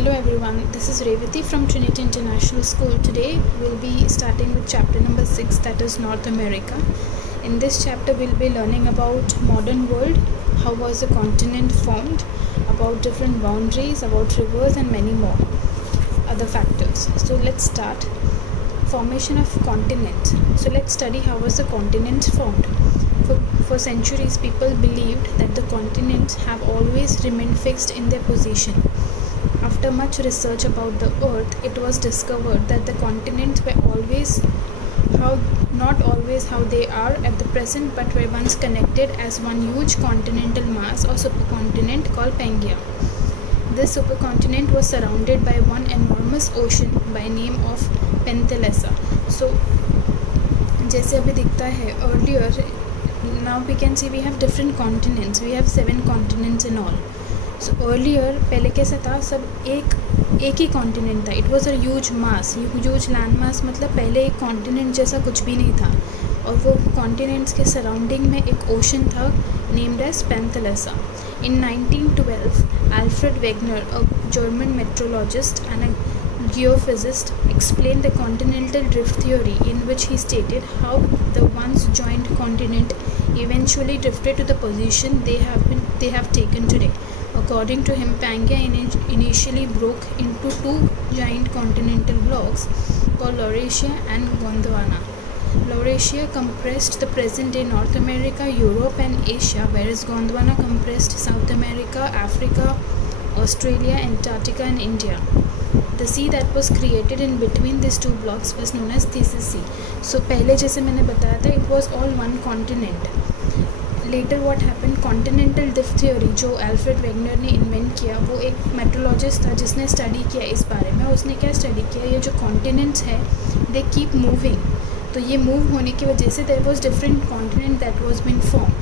Hello everyone, this is Revati from Trinity International School. Today we'll be starting with chapter number 6, that is North America. In this chapter we'll be learning about modern world, how was the continent formed, about different boundaries, about rivers and many more other factors. So let's start. Formation of continent. So let's study how was the continent formed. For centuries people believed that the continents have always remained fixed in their position. After much research about the earth, it was discovered that the continents were not always how they are at the present, but were once connected as one huge continental mass or supercontinent called Pangaea. This supercontinent was surrounded by one enormous ocean by name of Penthesilea. So जैसे अभी दिखता है earlier, now we can see we have different continents. We have 7 continents in all. So earlier पहले कैसा था, सब एक ही continent था. It was a huge mass, huge land mass, मतलब पहले एक कॉन्टिनेंट जैसा कुछ भी नहीं था. और वो कॉन्टिनेंट्स के सराउंडिंग में एक ओशन था named as पेंथेसिला. In 1912 Alfred Wegener, a German meteorologist and a geophysicist, explained the continental drift theory, in which he stated how the once joined continent eventually drifted to the position they have taken today. According to him, Pangaea initially broke into 2 giant continental blocks called Laurasia and Gondwana. Laurasia compressed the present-day North America, Europe and Asia, whereas Gondwana compressed South America, Africa, Australia, Antarctica and India. The sea that was created in between these 2 blocks was known as Thesis Sea. So पहले जैसे मैंने बताया था, it was all one continent. Later what happen, continental drift theory जो Alfred Wegener ने invent किया, वो एक मेट्रोलॉजिस्ट था जिसने स्टडी किया इस बारे में. उसने क्या स्टडी किया, ये जो कॉन्टिनेंट्स है दे कीप मूविंग, तो ये मूव होने की वजह से there was different continent that was been formed.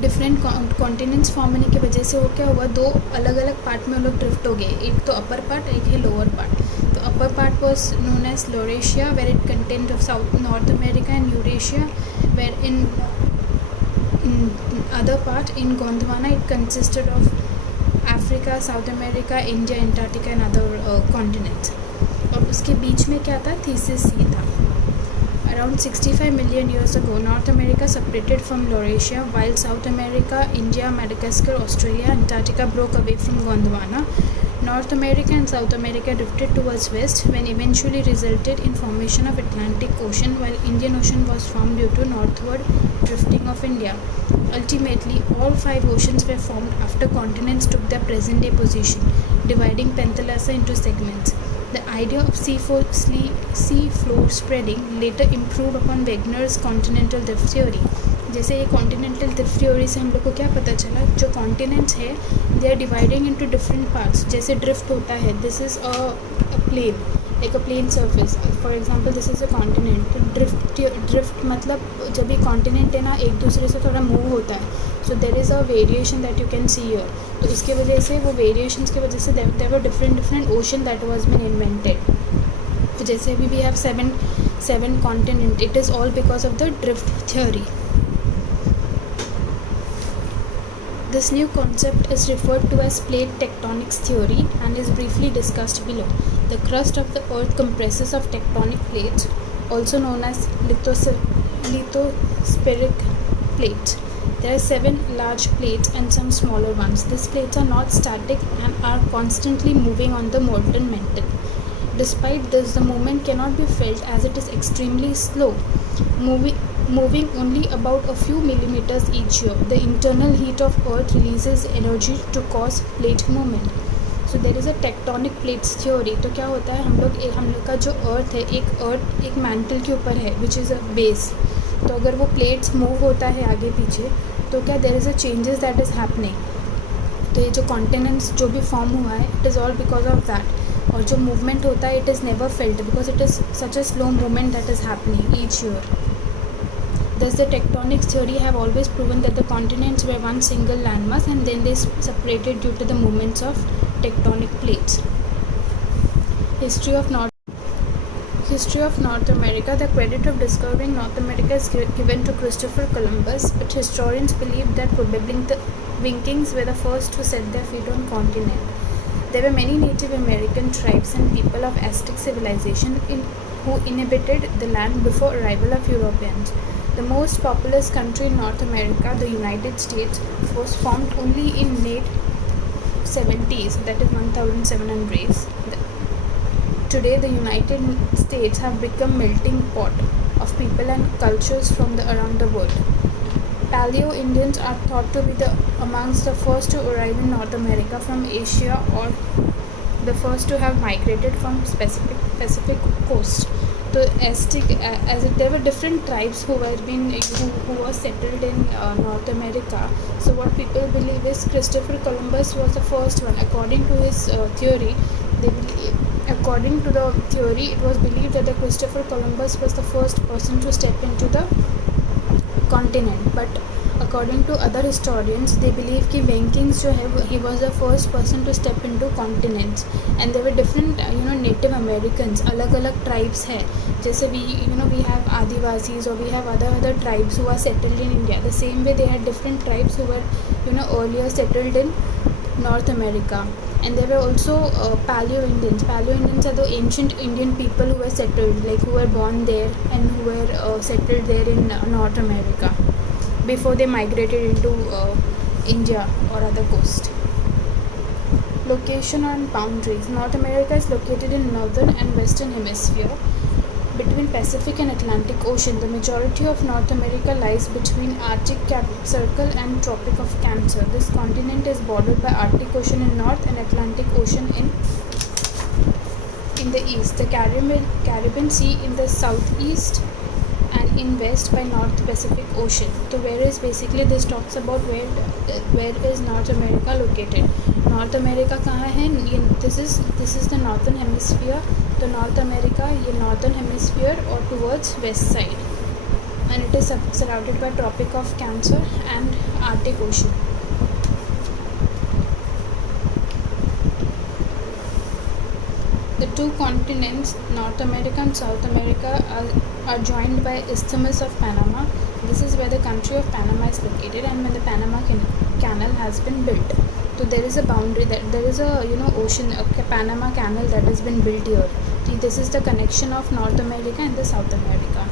Different continents form होने की वजह से वो क्या हुआ, 2 अलग अलग पार्ट में वो लोग ड्रिफ्ट हो गए. एक तो अपर पार्ट, एक है लोअर पार्ट. तो upper part was known as Laurasia, where it content of south north America and Eurasia, where in other part in Gondwana it consisted of Africa, South America, India, Antarctica and other continents. और उसके बीच में क्या था, Thesis Sea था. Around 65 million years ago, North America separated from Laurasia, while South America, India, Madagascar, Australia, Antarctica broke away from Gondwana. North America and South America drifted towards west, when eventually resulted in formation of Atlantic Ocean, while Indian Ocean was formed due to northward drifting of India. Ultimately, all 5 oceans were formed after continents took their present-day position, dividing Penthesilea into segments. The idea of sea floor spreading later improved upon Wegener's continental drift theory. जैसे ये continental drift theory से हम लोग को क्या पता चला, जो कॉन्टिनेंट्स है they are dividing into different parts. जैसे ड्रिफ्ट होता है, दिस इज़ अ प्लेन, एक a plane surface, for example this is a continent. Drift मतलब जब ये कॉन्टिनेंट है ना एक दूसरे से थोड़ा मूव होता है, so there is a variation that you can see here. तो इसके वजह से वो वेरिएशंस की वजह से there were different ocean that was been invented. तो जैसे अभी we have 7 continent, it is all because of the drift theory. This new concept is referred to as plate tectonics theory and is briefly discussed below. The crust of the earth comprises of tectonic plates, also known as lithospheric plates. There are 7 large plates and some smaller ones. These plates are not static and are constantly moving on the molten metal. Despite this, the movement cannot be felt as it is extremely slow, moving only about a few millimeters each year. The internal heat of earth releases energy to cause plate movement. So there is a tectonic plates theory. तो क्या होता है, हम लोग का जो अर्थ है, एक मैंटल के ऊपर है विच इज़ अ बेस. तो अगर वो प्लेट्स मूव होता है आगे पीछे, तो क्या देर is a changes that is happening. तो ये जो कॉन्टिनेंट्स जो भी फॉर्म हुआ है, it is all because of that. और जो मूवमेंट होता है, it is never felt because it is such a slow movement that is happening each year. Thus, the tectonics theory have always proven that the continents were one single landmass and then they separated due to the movements of tectonic plates. History of North America. The credit of discovering North America is given to Christopher Columbus, but historians believe that probably the Vikings were the first to set their feet on continent. There were many Native American tribes and people of Aztec civilization who inhabited the land before arrival of Europeans. The most populous country in North America, the United States, was formed only in late 70s, that is 1700s. Today, the United States have become melting pot of people and cultures from around the world. Paleo-Indians are thought to be amongst the first to arrive in North America from Asia, or the first to have migrated from Pacific coast. So Aztec, there were different tribes who were settled in North America. So what people believe is Christopher Columbus was the first one. According to his theory, according to the theory, it was believed that the Christopher Columbus was the first person to step into the continent. But according to other historians, they believe कि Vikings जो है, he was the first person to step into continents. And there were different Native Americans, अलग-अलग tribes है. जैसे we have Adivasis, or we have other tribes who are settled in India. The same way they had different tribes who were earlier settled in North America. And there were also Paleo-Indians. Paleo-Indians are the ancient Indian people who were settled, like who were born there and who were settled there in North America before they migrated into India or other coast. Location and boundaries. North America is located in northern and western hemisphere between Pacific and Atlantic Ocean. The majority of North America lies between Arctic Circle and Tropic of Cancer. This continent is bordered by Arctic Ocean in north and Atlantic Ocean in the east. The Caribbean Sea in the southeast, and in west by North Pacific Ocean. So whereas basically this talks about where is North America located. North America कहाँ है? This is the northern hemisphere. तो North America ये northern hemisphere or towards west side, and it is surrounded by Tropic of Cancer and Arctic Ocean. The two continents, North America and South America, are joined by Isthmus of Panama. This is where the country of Panama is located, and when the Panama Canal has been built. So there is a boundary, that there is a ocean, a Panama Canal that has been built here. This is the connection of North America and the South America.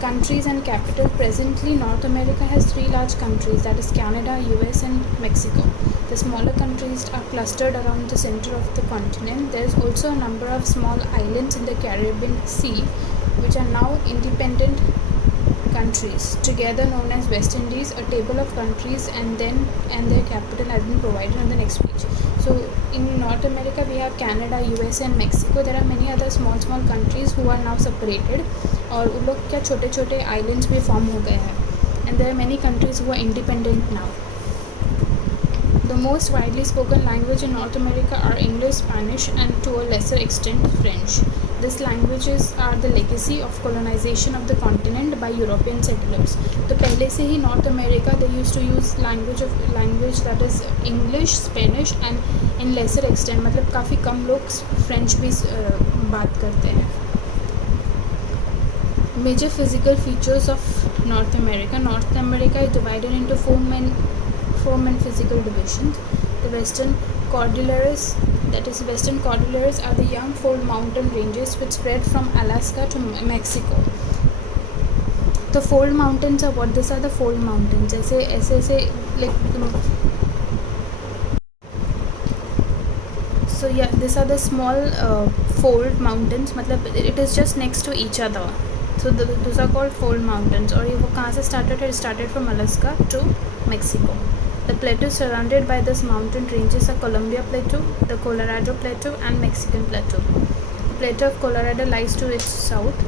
Countries and capital. Presently, North America has 3 large countries, that is Canada, US and Mexico. The smaller countries are clustered around the center of the continent. There is also a number of small islands in the Caribbean Sea, which are now independent countries, together known as West Indies. A table of countries and their capital has been provided on the next page. So in North America we have Canada, US and Mexico. There are many other small countries who are now separated, और उन लोग क्या छोटे islands भी form हो गए हैं, and there are many countries who are independent now. The most widely spoken language in North America are English, Spanish and to a lesser extent French. These languages are the legacy of colonization of the continent by European settlers. तो पहले से ही North America they used to use language that is English, Spanish and in lesser extent, मतलब काफ़ी कम लोग French भी बात करते हैं. Major physical features of North America. North America is divided into four main physical divisions. The Western Cordilleras, that is Western Cordilleras, are the young fold mountain ranges which spread from Alaska to Mexico. The fold mountains are what? These are the fold mountains. ऐसे like so yeah, these are the small fold mountains. मतलब it is just next to each other. So those are called fold mountains. और ये वो कहाँ से started है? It started from Alaska to Mexico. The plateaus surrounded by these mountain ranges are Columbia Plateau, the Colorado Plateau and Mexican Plateau. The Plateau of Colorado lies to its south.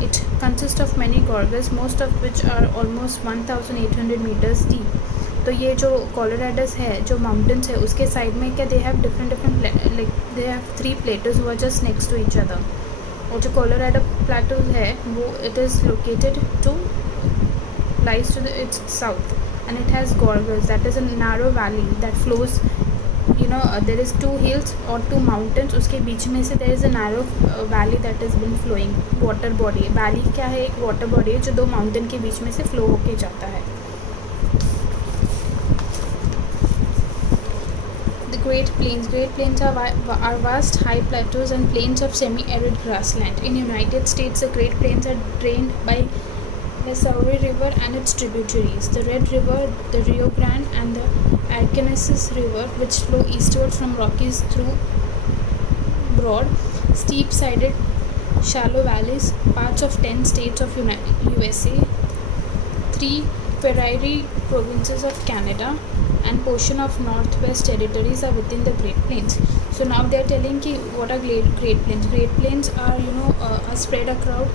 It consists of many gorges, most of which are almost 1,800 meters deep. तो ये जो Colorado's है, जो mountains है, उसके side में क्या they have different like they have 3 plateaus who are just next to each other. और जो Colorado Plateau है वो it is located to lies to its south. And it has gorges, that is a narrow valley that flows, there is 2 hills or 2 mountains, उसके बीच में से there is a narrow valley that has been flowing, water body. Valley क्या है? एक water body है जो 2 mountain के बीच में से flow होके जाता है. The Great Plains. Great Plains are vast high plateaus and plains of semi-arid grassland. In United States, the Great Plains are drained by Missouri River and its tributaries, the Red River, the Rio Grande, and the Arkansas River, which flow eastward from Rockies through broad, steep-sided, shallow valleys. Parts of 10 states of USA, 3 prairie provinces of Canada, and portion of Northwest Territories are within the Great Plains. So now they are telling ki what are Great Plains. Great Plains are are spread across,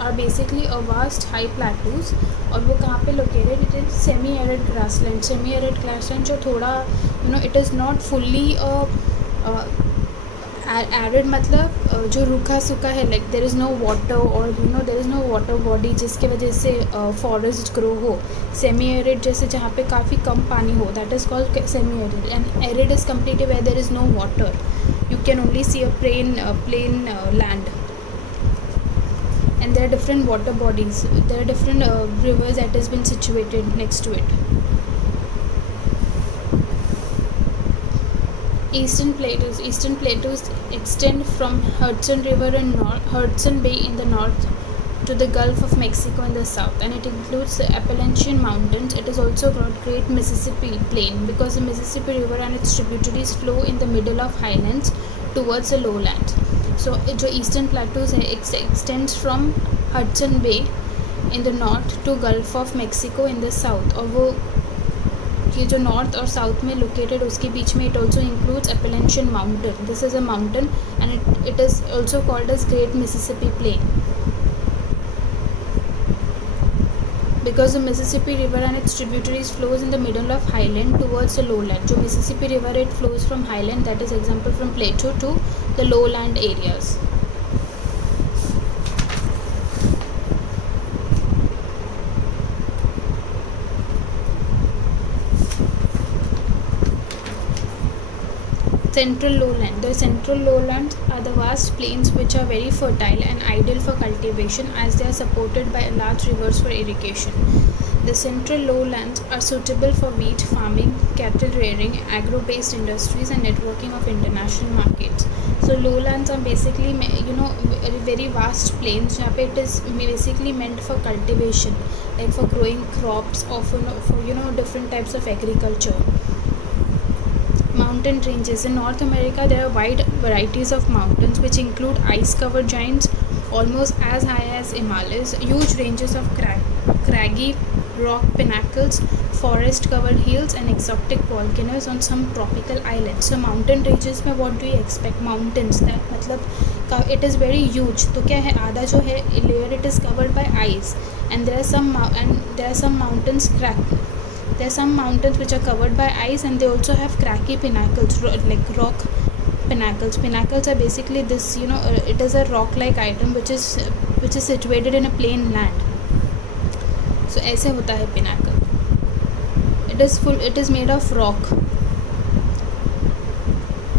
are basically a vast high plateaus. और वो कहाँ पे located? It is semi-arid grassland. Semi-arid grassland जो थोड़ा it is not fully arid, मतलब जो रूखा सूखा है, like there is no water or there is no water body जिसके वजह से forest grow हो. Semi arid जैसे जहाँ पे काफ़ी कम पानी हो, that is called semi arid. And arid is completely where there is no water, you can only see a plain land. And there are different water bodies, there are different rivers that has been situated next to it. Eastern Plateaus extend from Hudson River in Hudson Bay in the north to the Gulf of Mexico in the south, and it includes the Appalachian Mountains. It is also called Great Mississippi Plain because the Mississippi River and its tributaries flow in the middle of highlands towards the lowlands. So जो Eastern Plateaus है, extends from Hudson Bay in the north to Gulf of Mexico in the south, और वो ये जो north और south में located उसके बीच में it also includes Appalachian Mountain. This is a mountain and it is also called as great Mississippi plain because the Mississippi River and its tributaries flows in the middle of highland towards the lowland. जो Mississippi River it flows from highland, that is example from plateau to the lowland areas. Central lowland. The central lowlands are the vast plains which are very fertile and ideal for cultivation as they are supported by large rivers for irrigation. The central lowlands are suitable for wheat farming, cattle rearing, agro-based industries and networking of international markets. So lowlands are basically very vast plains जहाँ पे it is basically meant for cultivation, like for growing crops or for different types of agriculture. Mountain ranges. In North America, there are wide varieties of mountains which include ice-covered giants almost as high as Himalayas, huge ranges of craggy rock pinnacles, forest-covered hills and exotic volcanoes on some tropical islands. So mountain ranges में what do you expect? Mountains, that मतलब it is very huge. तो क्या है, आधा जो है layer it is covered by ice and there are some mountains There are some mountains which are covered by ice and they also have craggy pinnacles, like rock pinnacles. Pinnacles are basically this, it is a rock-like item which is situated in a plain land. So ऐसे होता है pinnacle. It is made of rock.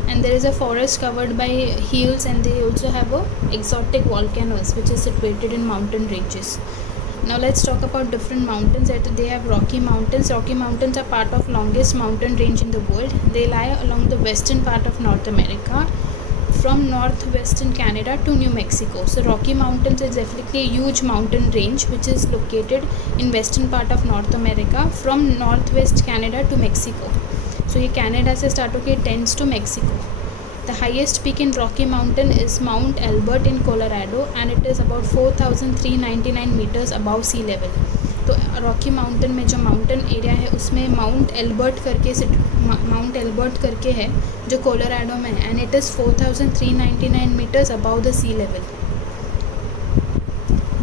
And there is a forest covered by hills and they also have exotic volcanoes which is situated in mountain ranges. Now let's talk about different mountains. That they have Rocky Mountains. Rocky Mountains are part of longest mountain range in the world. They lie along the western part of North America from northwestern Canada to New Mexico. So Rocky Mountains is definitely a huge mountain range which is located in western part of North America from northwest Canada to Mexico. So ये Canada से start होके tends to Mexico. The highest peak in Rocky Mountain is Mount Elbert in Colorado and it is about 4,399 meters above sea level. तो Rocky Mountain में जो mountain area है उसमें Mount Elbert करके है जो कोलोराडो में है and it is 4,399 meters above the sea level.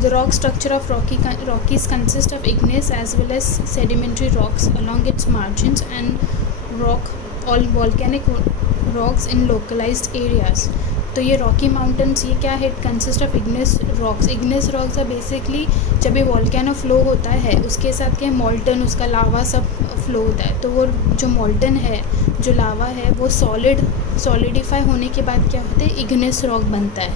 The rock structure of Rockies consists of igneous as well as sedimentary rocks along its margins and volcanic rocks in localized areas. तो ये Rocky mountains ये क्या है, it consist of igneous rocks. Igneous rocks है basically जब ये volcano flow होता है उसके साथ क्या मॉल्टन उसका लावा सब फ्लो होता है. तो वो जो मॉल्टन है जो लावा है वो सॉलिडिफाई होने के बाद क्या होता है इग्नेस रॉक बनता है.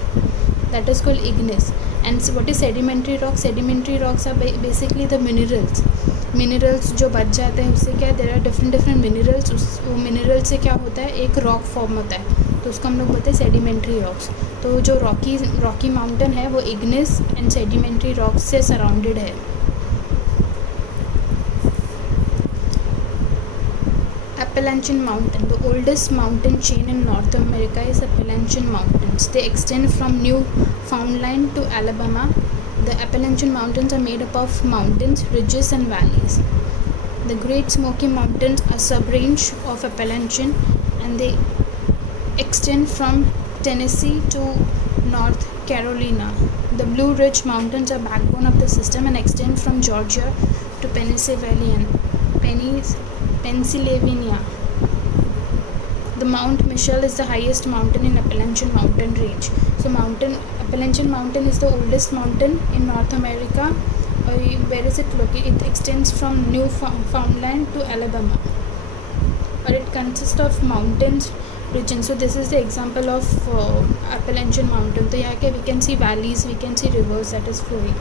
That is called igneous. And what is sedimentary rock? Sedimentary rocks are basically the minerals. Minerals जो बच जाते हैं उससे क्या, देयर आर डिफरेंट मिनरल्स, वो मिनरल से क्या होता है, एक रॉक फॉर्म होता है, तो उसको हम लोग बोलते हैं सेडिमेंट्री रॉक्स। तो जो रॉकी माउंटेन है वो इग्निस एंड सेडिमेंट्री रॉक्स से सराउंडेड है। Appalachian Mountain, the oldest mountain chain in North America is Appalachian Mountains. They extend from Newfoundland to Alabama. The Appalachian Mountains are made up of mountains, ridges and valleys. The Great Smoky Mountains are sub-range of Appalachian and they extend from Tennessee to North Carolina. The Blue Ridge Mountains are backbone of the system and extend from Georgia to Pennsylvania. The Mount Mitchell is the highest mountain in Appalachian Mountain Range. So Appalachian Mountain is the oldest mountain in North America. Where is it located? It extends from Newfoundland to Alabama. Or it consists of mountains region. So this is the example of Appalachian Mountain. So here we can see valleys, we can see rivers that is flowing.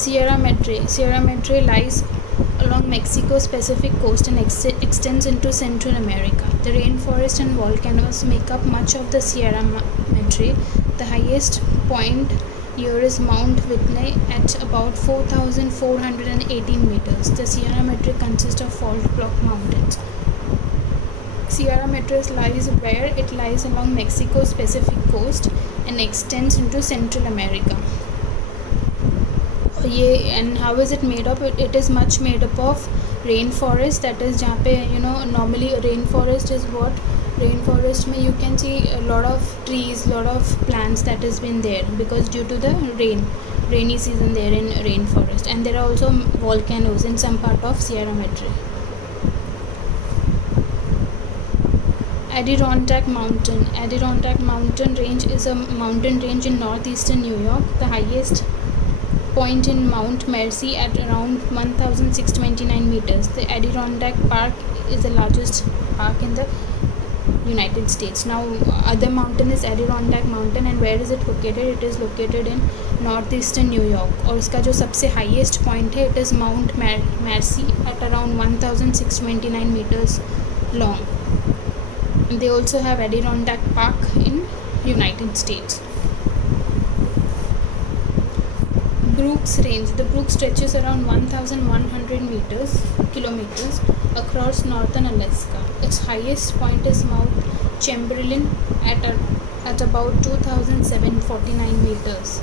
Sierra Madre lies along Mexico's Pacific coast and extends into Central America. The rainforest and volcanoes make up much of the Sierra Madre. The highest point here is Mount Whitney at about 4,418 meters. The Sierra Madre consists of fault block mountains. Sierra Madre lies where it lies along Mexico's Pacific coast and extends into Central America. And how is it made up? It is much made up of rainforest, that is जहाँ पे normally rainforest is what, rainforest में you can see a lot of trees, lot of plants that has been there because due to the rainy season there in rainforest. And there are also volcanoes in some part of Sierra Madre. Adirondack Mountain range is a mountain range in northeastern New York. The highest point in Mount Mercy at around 1,629 meters. The Adirondack Park is the largest park in the United States. Now other mountain is Adirondack Mountain, and where is it located? It is located in northeastern New York. और इसका जो सबसे highest point है, it is Mount Mercy at around 1,629 meters long. They also have Adirondack Park in United States. Brooks Range. The Brooks stretches around 1,100 kilometers across northern Alaska. Its highest point is Mount Chamberlain at about 2,749 meters.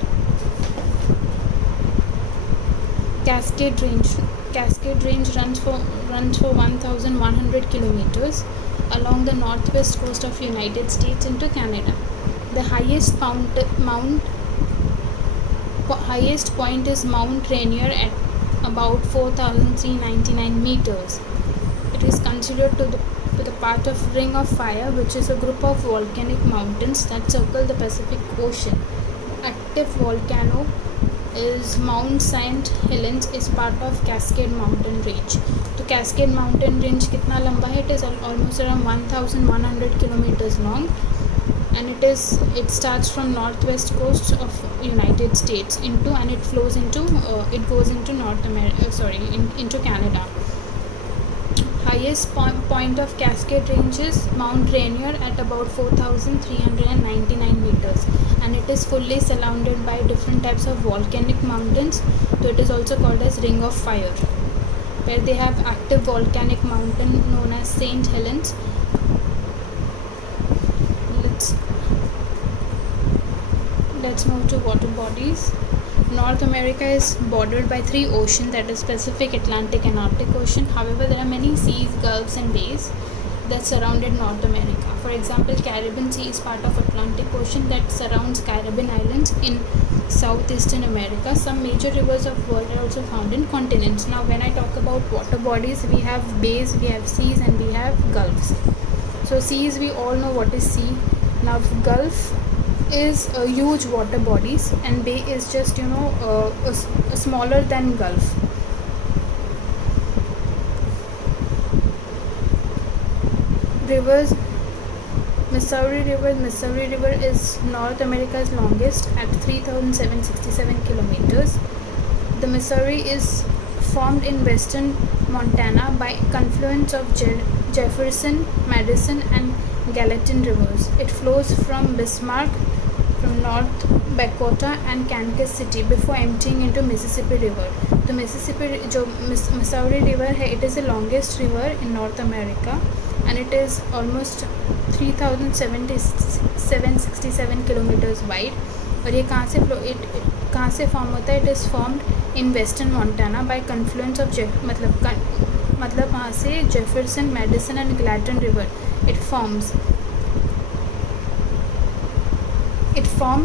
Cascade Range runs for 1,100 kilometers along the northwest coast of United States into Canada. The highest point is Mount Rainier at about 4,399 meters. It is considered to the part of Ring of Fire, which is a group of volcanic mountains that circle the Pacific Ocean. Active volcano is Mount St. Helens, is part of Cascade Mountain Range. तो Cascade Mountain Range कितना लंबा है? It is almost around 1,100 kilometers long, and it starts from northwest coast of United States and it flows into it goes into North America, into Canada. Highest point of Cascade Range is Mount Rainier at about 4,399 meters, and it is fully surrounded by different types of volcanic mountains. So it is also called as Ring of Fire, where they have active volcanic mountain known as St. Helens. Let's move to water bodies. North America is bordered by 3 oceans, that is Pacific, Atlantic and Arctic Ocean. However, there are many seas, gulfs and bays that surrounded North America. For example, Caribbean Sea is part of Atlantic Ocean that surrounds Caribbean Islands in southeastern America. Some major rivers of the world are also found in continents. Now when I talk about water bodies, we have bays, we have seas and we have gulfs. So seas, we all know what is sea. Now gulf is a huge water bodies and bay is just smaller than gulf. Rivers. Missouri River is North America's longest at 3,767 kilometers. The Missouri is formed in western Montana by confluence of Jefferson, Madison, and Gallatin rivers. It flows from Bismarck, from North Dakota and Kansas City before emptying into Mississippi River. तो Mississippi जो Missouri River है, it is the longest river in North America and it is almost 3,767 kilometers wide. और ये कहाँ से form होता है? It is formed in western Montana by confluence of मतलब वहाँ से Jefferson, Madison and Gallatin river it forms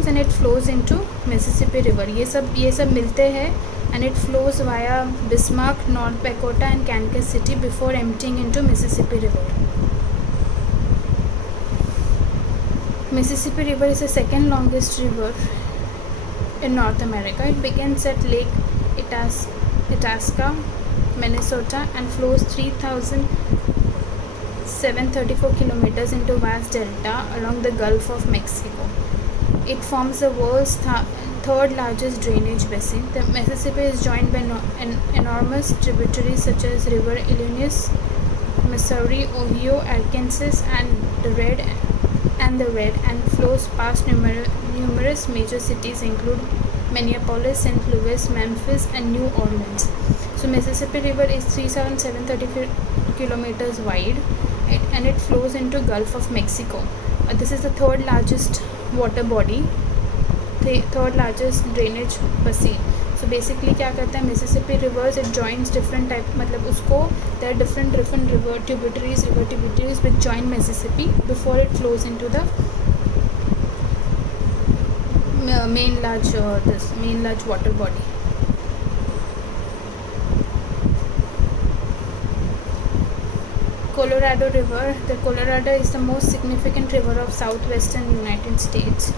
and it flows into Mississippi river. ये सब मिलते हैं and it flows via Bismarck, North Dakota and Kansas City before emptying into Mississippi river. Mississippi River is the second longest river in North America. It begins at Lake Itasca, Minnesota and flows 3,734 kilometers into vast delta along the Gulf of Mexico. It forms the world's third largest drainage basin. The Mississippi is joined by enormous tributaries such as River Illinois, Missouri, Ohio, Arkansas and the Red and flows past numerous major cities include Minneapolis, St. Louis, Memphis and New Orleans. So Mississippi River is 3,734 kilometers wide and it flows into Gulf of Mexico. This is the third largest water body, the third largest drainage basin. So basically क्या करता है Mississippi rivers, it joins different type, मतलब उसको there are different river tributaries which join Mississippi before it flows into the main large water body. Colorado River. The Colorado is the most significant river of southwestern United States.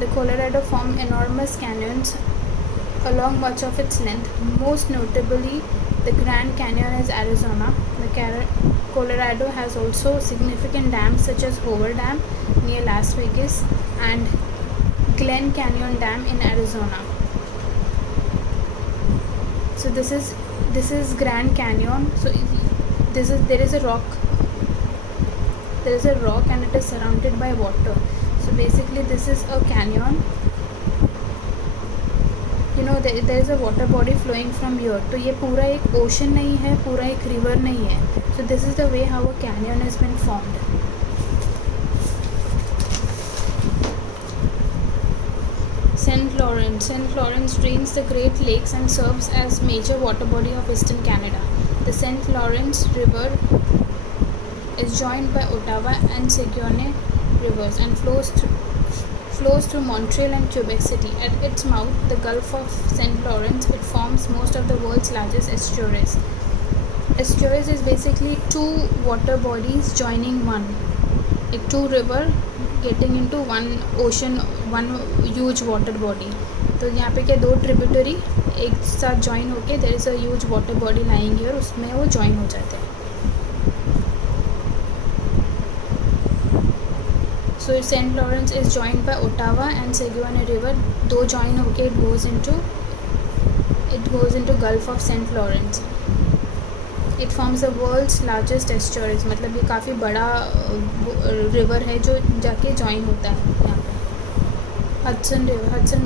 The Colorado forms enormous canyons along much of its length. Most notably, the Grand Canyon is Arizona. The Colorado has also significant dams such as Hoover Dam near Las Vegas and Glen Canyon Dam in Arizona. So this is Grand Canyon. So there is a rock and it is surrounded by water. So basically this is a canyon. There is a water body flowing from here. तो ये पूरा एक ocean नहीं है, पूरा एक river नहीं है. So this is the way how a canyon has been formed. St. Lawrence drains the Great Lakes and serves as major water body of eastern Canada. The St. Lawrence River is joined by Ottawa and Saguenay rivers and flows through Montreal and Quebec City. At its mouth, the Gulf of St. Lawrence, it forms most of the world's largest estuaries. Estuaries is basically two water bodies joining one. Like two river getting into one ocean, one huge water body. तो यहाँ पे क्या दो tributary एक साथ join होके there is a huge water body lying here, उसमें वो ज्वाइन हो जाते हैं. So St. Lawrence is joined by Ottawa and Saguenay River. दो join होके it goes into Gulf of St. Lawrence. It forms the world's largest estuaries. मतलब ये काफ़ी बड़ा river है जो जाके join होता है यहाँ पे. Hudson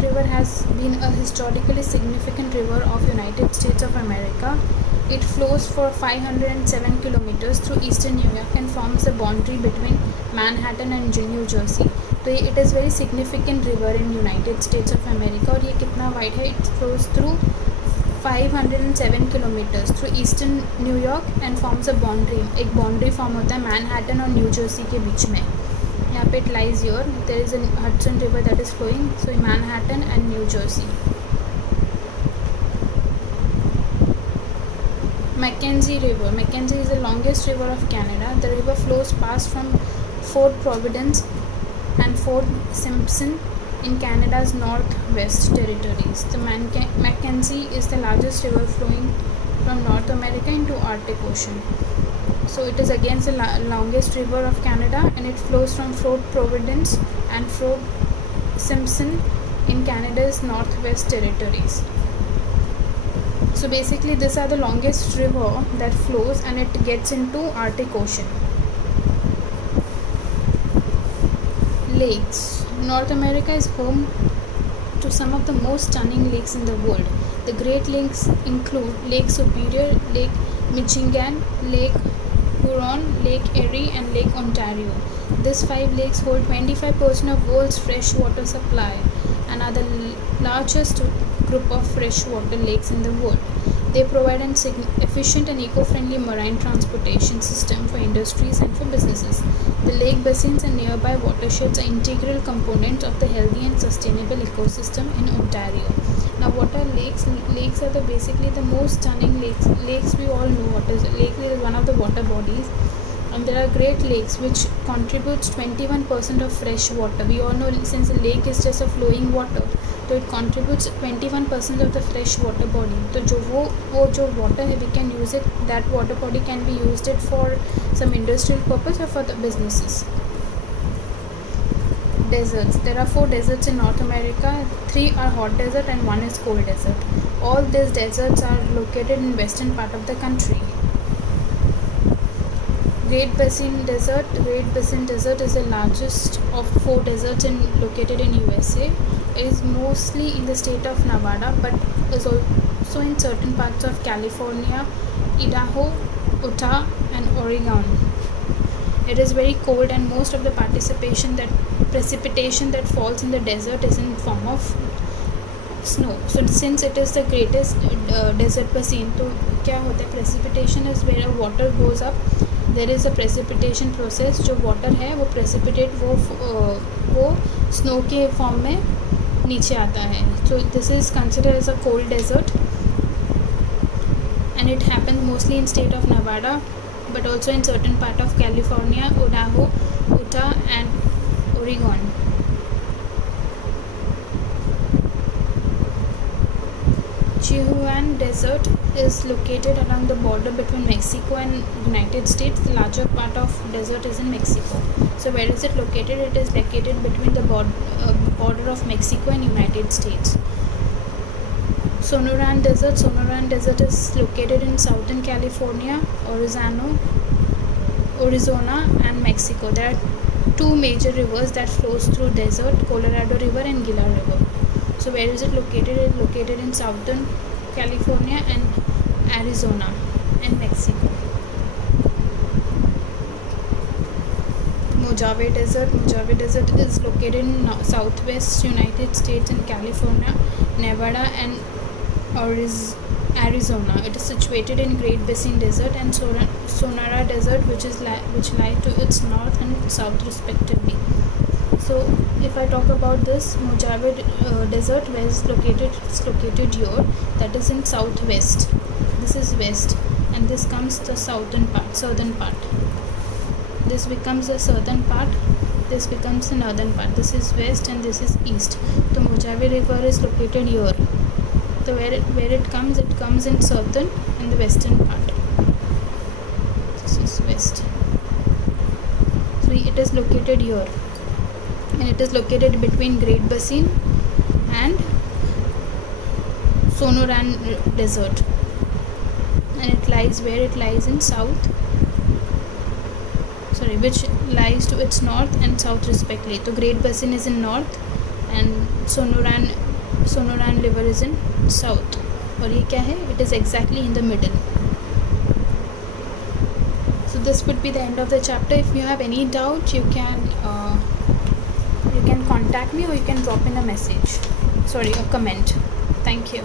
River has been a historically significant river of United States of America. It flows for 507 kilometers through eastern New York and forms the boundary between Manhattan and New Jersey. तो ये it is very significant river in United States of America. और ये कितना wide है? It flows through 507 kilometers through eastern New York and forms a boundary. एक boundary form होता है Manhattan और New Jersey के बीच में. यहाँ पे it lies here. There is a Hudson River that is flowing through Manhattan and New Jersey. Mackenzie River. Mackenzie is the longest river of Canada. The river flows past from Fort Providence and Fort Simpson in Canada's Northwest Territories. The Mackenzie is the largest river flowing from North America into Arctic Ocean. So it is again the longest river of Canada and it flows from Fort Providence and Fort Simpson in Canada's Northwest Territories. So basically these are the longest river that flows and it gets into Arctic Ocean. Lakes. North America is home to some of the most stunning lakes in the world. The Great Lakes include Lake Superior, Lake Michigan, Lake Huron, Lake Erie and Lake Ontario. These 5 lakes hold 25% of world's freshwater supply and are the largest group of freshwater lakes in the world. They provide an efficient and eco-friendly marine transportation system for industries and for businesses. The lake basins and nearby watersheds are integral components of the healthy and sustainable ecosystem in Ontario. Now, what are lakes? Lakes are basically the most stunning lakes. Lakes, we all know what is. Lake is one of the water bodies, and there are Great Lakes which contributes 21% of fresh water. We all know, since a lake is just a flowing water, so it contributes 21% of the fresh water body. तो जो water है, we can use it. That water body can be used it for some industrial purpose or for the businesses. Deserts. There are 4 deserts in North America. 3 are hot desert and 1 is cold desert. All these deserts are located in western part of the country. Great Basin Desert. Great Basin Desert is the largest of 4 deserts located in USA. It is mostly in the state of Nevada, but is also in certain parts of California, Idaho, Utah, and Oregon. It is very cold, and most of the precipitation that falls in the desert is in form of snow. So since it is the greatest desert basin, तो क्या होता है, precipitation is where water goes up. There is a precipitation process. जो water है वो precipitate वो snow के form में नीचे आता है. So this is considered as a cold desert, and it happens mostly in state of Nevada, but also in certain part of California, Idaho, Utah, and Oregon. Chihuahuan Desert is located along the border between Mexico and United States. The larger part of desert is in Mexico. So where is it located? It is located between the border of Mexico and United States. Sonoran Desert. Sonoran Desert is located in Southern California, Arizona, and Mexico. There are 2 major rivers that flows through desert: Colorado River and Gila River. So where is it located? It is located in Southern California and Arizona and Mexico. Mojave Desert. Mojave Desert is located in southwest United States and California, Nevada, and Arizona. It is situated in Great Basin Desert and Sonora Desert, which lie to its north and south respectively. So if I talk about this Mojave Desert, where it's located here, that is in southwest. This is west, and this comes the southern part. This becomes the southern part. This becomes the northern part. This is west and this is east. So Mojave River is located here. So where it comes in southern and the western part. This is west. So it is located here, and it is located between Great Basin and Sonoran Desert, and it lies in south, which lies to its north and south respectively. So Great Basin is in north and Sonoran River is in south, और ये क्या है? It is exactly in the middle. So this would be the end of the chapter. If you have any doubt, you can contact me, or you can drop in a comment. Thank you.